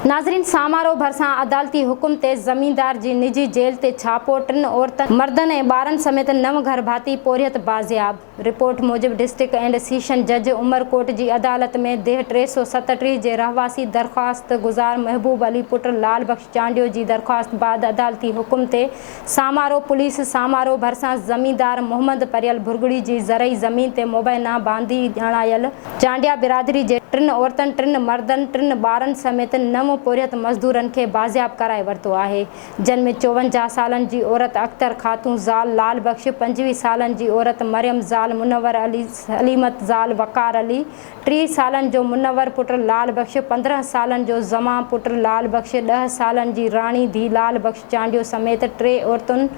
नाज़रीन, सामारो भरिसां अदालती हुकुम ते ज़मींदार जी निजी जेल ते छापो। 3 औरतुनि, मर्दनि ऐं ॿारनि समेत 9 घर भाती पोरियत बाज़ियाब। रिपोर्ट मूजिब डिस्ट्रिक्ट एंड सेशन जज उमरकोट जी अदालत में देह 337 जे रहवासी दरख़्वास्त गुज़ार महबूब अली पुट लाल बख्श चांडियो जी दरख़्वास्त बाद अदालती हुकुम ते सामारो पुलिस सामारो भरिसां ज़मींदार मोहम्मद परियल भुरगड़ी जी ज़रई ज़मीन ते मुबैना बांधी ॼाणायल चांडिया बिरादरी जे 3 औरतुनि, 3 मर्दनि, 3 ॿारनि समेत 9 पोरियत मज़दूरनि खे बाज़ियाब कराए वरितो आहे, जिन में 54 सालनि जी औरत अख्तर खातून ज़ाल लाल बख्श, 25 सालनि जी औरत मरियम ज़ाल मुनव्वर अली, सलीमत ज़ाल वक़ार अली, 30 सालनि जो मुनव्वर पुट लाल बख्श, 15 सालनि जो ज़मा पुट लाल बख्श, 10 सालनि जी राणी धी लाल बख्श चांडियो समेत 3 औरतुनि,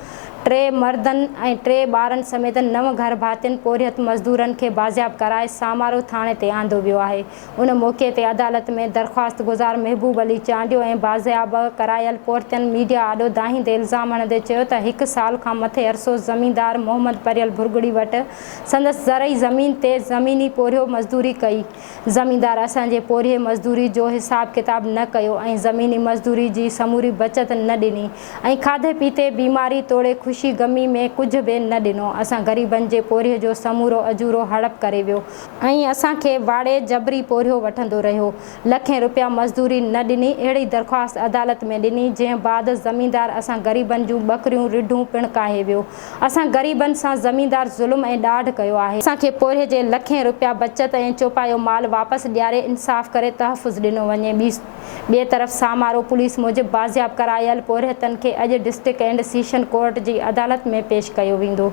3 मर्दनि ऐं 3 ॿारनि समेत 9 घर भातियुनि पोरियत मज़दूरनि खे बाज़ियाब कराए सामारो थाणे ते आंदो वियो आहे। उन मौक़े ते अदालत में दरख़्वास्त गुज़ार महबूब अली चांडियो ऐं बाज़ियाब करायल पोरियतनि मीडिया आॾो दाहींदे इल्ज़ाम हणंदे चयो त 1 साल खां मथे अरसो ज़मींदार मोहम्मद परियल भुरगड़ी वटि संदसि ज़रई ज़मीन ते ज़मीनी पोरियो मज़दूरी कई। ज़मींदार असांजे पोरिये मज़दूरी जो हिसाब किताब न कयो ऐं ज़मीनी मज़दूरी जी समूरी बचत न ॾिनी ऐं खाधे पीते, बीमारी तोड़े, ख़ुशी गमी में कुझु बि न ॾिनो। असां ग़रीबनि जे पोरिये जो समूरो अजूरो हड़प करे वियो ऐं असांखे वाड़े जबरी पोरियो वठंदो रहियो। लखें रुपया मज़दूरी न ॾिनी। अहिड़ी दरख़्वास्त अदालत में ॾिनी, जंहिं बाद ज़मींदार असां ग़रीबनि जूं ॿकरियूं रिढूं पिणु काहे वियो। असां ग़रीबनि सां ज़मींदार ज़ुल्म ऐं ॾाढ कयो आहे। असांखे पोरिये जे लखें रुपया बचत ऐं चोपायो माल वापसि ॾियारे इंसाफ़ करे तहफ़ुज़ ॾिनो वञे। ॿिए तरफ़ सामारो पुलिस मूजिब बाज़ियाब करायल पोरियतनि खे अॼु डिस्ट्रिक्ट एंड सेशन कोर्ट जी अदालत में पेश कयो वेंदो।